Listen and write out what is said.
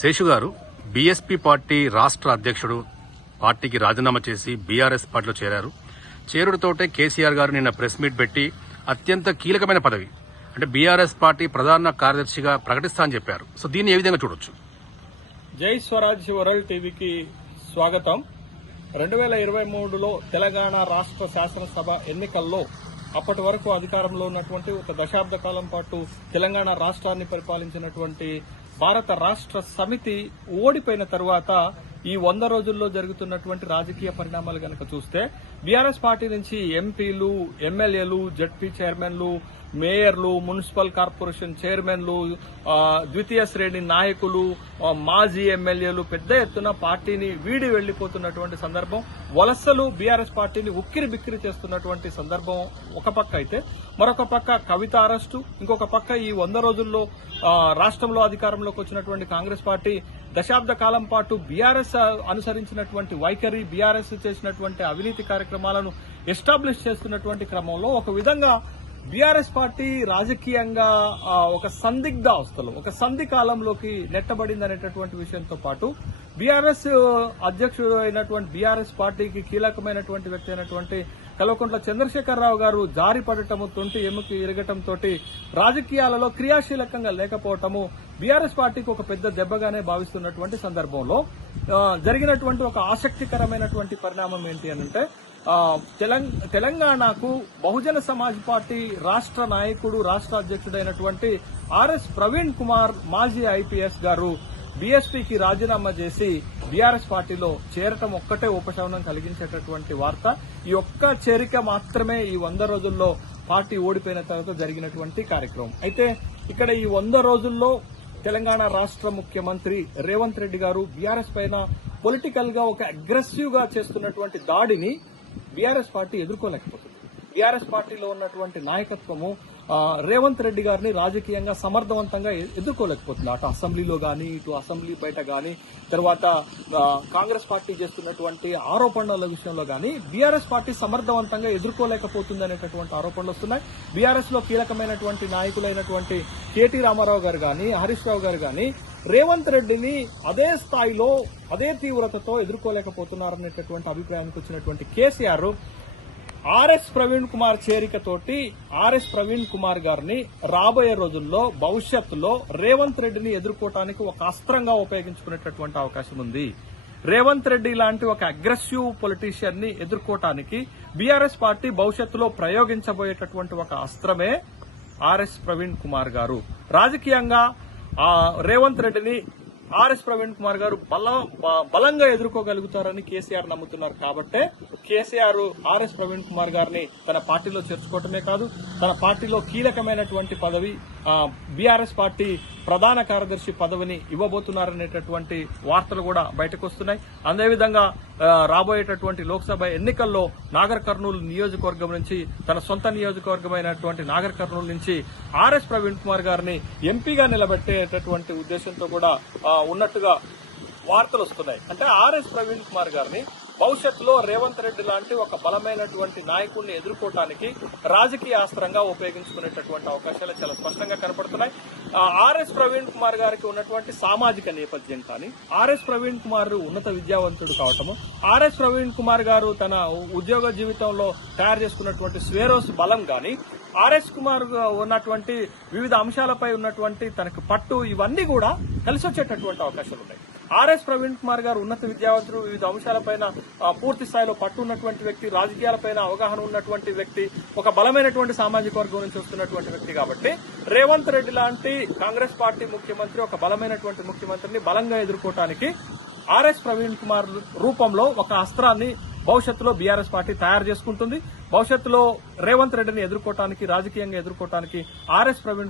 శేషు గారు BSP party రాష్ట్ర అధ్యక్షుడు పార్టీకి రాజీనామా చేసి బీఆర్ఎస్ పార్టీలో చేరారు. చేరుడుతోటే కేసీఆర్ గారు నిన్న ప్రెస్ మీట్ పెట్టి అత్యంత కీలకమైన పదవి అంటే బీఆర్ఎస్ పార్టీ ప్రధాన కార్యదర్శిగా ప్రకటిస్తా అని చెప్పారు. సో దీన్ని ఏ విధంగా చూడొచ్చు? జై స్వరాజ్ వరల్డ్ టీవీకి స్వాగతం. 2023లో తెలంగాణ రాష్ట్ర శాసనసభ ఎన్నికల్లో అప్పటి వరకు అధికారంలో ఉన్నటువంటి ఒక దశాబ్ద కాలం పాటు తెలంగాణ రాష్ట్రాన్ని పరిపాలించినటువంటి భారత రాష్ట్ర సమితి ఓడిపోయిన తర్వాత ఈ 100 రోజుల్లో జరుగుతున్నటువంటి రాజకీయ పరిణామాలు గనక చూస్తే బీఆర్ఎస్ పార్టీ నుంచి ఎంపీలు, ఎమ్మెల్యేలు, జడ్పీ చైర్మన్లు, మేయర్లు, మున్సిపల్ కార్పొరేషన్ చైర్మన్లు, ద్వితీయ శ్రేణి నాయకులు, మాజీ ఎమ్మెల్యేలు పెద్ద ఎత్తున పార్టీని వీడి వెళ్లిపోతున్నటువంటి సందర్భం, వలసలు బీఆర్ఎస్ పార్టీని ఉక్కిరి బిక్కిరి చేస్తున్నటువంటి సందర్భం ఒక పక్క అయితే, మరొక పక్క కవిత అరెస్టు, ఇంకొక పక్క ఈ 100 రోజుల్లో రాష్ట్రంలో అధికారంలోకి వచ్చినటువంటి కాంగ్రెస్ పార్టీ దశాబ్ద కాలం పాటు బీఆర్ఎస్ అనుసరించినటువంటి వైఖరి, బీఆర్ఎస్ చేసినటువంటి అవినీతి కార్యక్రమాలను ఎస్టాబ్లిష్ చేస్తున్నటువంటి క్రమంలో ఒక విధంగా బీఆర్ఎస్ పార్టీ రాజకీయంగా ఒక సందిగ్ధ అవస్థలో, ఒక సంధి కాలంలోకి నెట్టబడిందనేటటువంటి విషయంతో పాటు బీఆర్ఎస్ అధ్యక్షుడు అయినటువంటి బీఆర్ఎస్ పార్టీకి కీలకమైనటువంటి వ్యక్తి అయినటువంటి కల్వకుంట్ల చంద్రశేఖరరావు గారు జారి పడటము, తొంటి ఎముక ఇరగటంతో రాజకీయాలలో క్రియాశీలకంగా లేకపోవటము బీఆర్ఎస్ పార్టీకి ఒక పెద్ద దెబ్బగానే భావిస్తున్నటువంటి సందర్భంలో జరిగినటువంటి ఒక ఆసక్తికరమైనటువంటి పరిణామం ఏంటి అనంటే, తెలంగాణకు బహుజన సమాజ్ పార్టీ రాష్ట్ర నాయకుడు, రాష్ట్ర అధ్యక్షుడైనటువంటి ఆర్ఎస్ ప్రవీణ్ కుమార్ మాజీ ఐపీఎస్ గారు బీఎస్పీకి రాజీనామా చేసి బీఆర్ఎస్ పార్టీలో చేరటం ఒక్కటే ఉపశమనం కలిగించేటటువంటి వార్త. ఈ ఒక్క చేరిక మాత్రమే ఈ 100 రోజుల్లో పార్టీ ఓడిపోయిన తర్వాత జరిగినటువంటి కార్యక్రమం. అయితే ఇక్కడ ఈ 100 రోజుల్లో తెలంగాణ రాష్ట్ర ముఖ్యమంత్రి రేవంత్ రెడ్డి గారు బీఆర్ఎస్ పైన పొలిటికల్ గా ఒక అగ్రెసివ్ గా చేస్తున్నటువంటి దాడిని బీఆర్ఎస్ పార్టీ ఎదుర్కోలేకపోతుంది. బీఆర్ఎస్ పార్టీలో ఉన్నటువంటి నాయకత్వము రేవంత్ రెడ్డి గారిని రాజకీయంగా సమర్థవంతంగా ఎదుర్కోలేకపోతుంది. అటు అసెంబ్లీలో గానీ, ఇటు అసెంబ్లీ బయట గానీ, తర్వాత కాంగ్రెస్ పార్టీ చేస్తున్నటువంటి ఆరోపణల విషయంలో గానీ బీఆర్ఎస్ పార్టీ సమర్థవంతంగా ఎదుర్కోలేకపోతుంది అనేటటువంటి ఆరోపణలు వస్తున్నాయి. బీఆర్ఎస్ లో కీలకమైనటువంటి నాయకులైనటువంటి కేటీ రామారావు గారు గానీ, హరీష్ రావు గారు గానీ రేవంత్ రెడ్డిని అదే స్థాయిలో, అదే తీవ్రతతో ఎదుర్కోలేకపోతున్నారనేటటువంటి అభిప్రాయానికి వచ్చినటువంటి కేసీఆర్ ఆర్ఎస్ ప్రవీణ్ కుమార్ చేరికతోటి ఆర్ఎస్ ప్రవీణ్ కుమార్ గారిని రాబోయే రోజుల్లో భవిష్యత్తులో రేవంత్ రెడ్డిని ఎదుర్కోవటానికి ఒక అస్త్రంగా ఉపయోగించుకునేటటువంటి అవకాశం ఉంది. రేవంత్ రెడ్డి లాంటి ఒక అగ్రెసివ్ పొలిటీషియన్ ని ఎదుర్కోవటానికి బీఆర్ఎస్ పార్టీ భవిష్యత్తులో ప్రయోగించబోయేటటువంటి ఒక అస్త్రమే ఆర్ఎస్ ప్రవీణ్ కుమార్ గారు. రాజకీయంగా రేవంత్ రెడ్డిని ఆర్ఎస్ ప్రవీణ్ కుమార్ గారు బలంగా ఎదుర్కోగలుగుతారని కేసీఆర్ నమ్ముతున్నారు. కాబట్టే కేసీఆర్ ఆర్ఎస్ ప్రవీణ్ కుమార్ గారిని తన పార్టీలో చేర్చుకోవటమే కాదు, తన పార్టీలో కీలకమైనటువంటి పదవి, బీఆర్ఎస్ పార్టీ ప్రధాన కార్యదర్శి పదవిని ఇవ్వబోతున్నారనేటటువంటి వార్తలు కూడా బయటకు వస్తున్నాయి. అదేవిధంగా రాబోయేటటువంటి లోక్సభ ఎన్నికల్లో నాగర్ కర్నూలు నియోజకవర్గం నుంచి, తన సొంత నియోజకవర్గమైనటువంటి నాగర్ కర్నూలు నుంచి ఆర్ఎస్ ప్రవీణ్ కుమార్ గారిని ఎంపీగా నిలబెట్టేటటువంటి ఉద్దేశంతో కూడా ఉన్నట్టుగా వార్తలు వస్తున్నాయి. అంటే ఆర్ఎస్ ప్రవీణ్ కుమార్ గారిని భవిష్యత్తులో రేవంత్ రెడ్డి లాంటి ఒక బలమైనటువంటి నాయకుడిని ఎదుర్కోవటానికి రాజకీయ అస్త్రంగా ఉపయోగించుకునేటటువంటి అవకాశాలు చాలా స్పష్టంగా కనపడుతున్నాయి. ఆర్ఎస్ ప్రవీణ్ కుమార్ గారికి ఉన్నటువంటి సామాజిక నేపథ్యం కానీ, ఆర్ఎస్ ప్రవీణ్ కుమార్ ఉన్నత విద్యావంతుడు కావటము, ఆర్ఎస్ ప్రవీణ్ కుమార్ గారు తన ఉద్యోగ జీవితంలో తయారు చేసుకున్నటువంటి స్వేరోస్ బలం కానీ, ఆర్ఎస్ కుమార్ ఉన్నటువంటి వివిధ అంశాలపై ఉన్నటువంటి తనకు పట్టు, ఇవన్నీ కూడా కలిసి వచ్చేటటువంటి అవకాశాలు ఉన్నాయి. ఆర్ఎస్ ప్రవీణ్ కుమార్ గారు ఉన్నత విద్యావంతుడు, వివిధ అంశాలపైన పూర్తి స్థాయిలో పట్టు ఉన్నటువంటి వ్యక్తి, రాజకీయాలపైన అవగాహన ఉన్నటువంటి వ్యక్తి, ఒక బలమైనటువంటి సామాజిక వర్గం నుంచి వస్తున్నటువంటి వ్యక్తి. కాబట్టి రేవంత్ రెడ్డి లాంటి కాంగ్రెస్ పార్టీ ముఖ్యమంత్రి, ఒక బలమైనటువంటి ముఖ్యమంత్రిని బలంగా ఎదుర్కోవటానికి ఆర్ఎస్ ప్రవీణ్ కుమార్ రూపంలో ఒక అస్త్రాన్ని భవిష్యత్తులో బీఆర్ఎస్ పార్టీ తయారు చేసుకుంటుంది. భవిష్యత్తులో రేవంత్ రెడ్డిని ఎదుర్కోవటానికి, రాజకీయంగా ఎదుర్కోవటానికి ఆర్ఎస్ ప్రవీణ్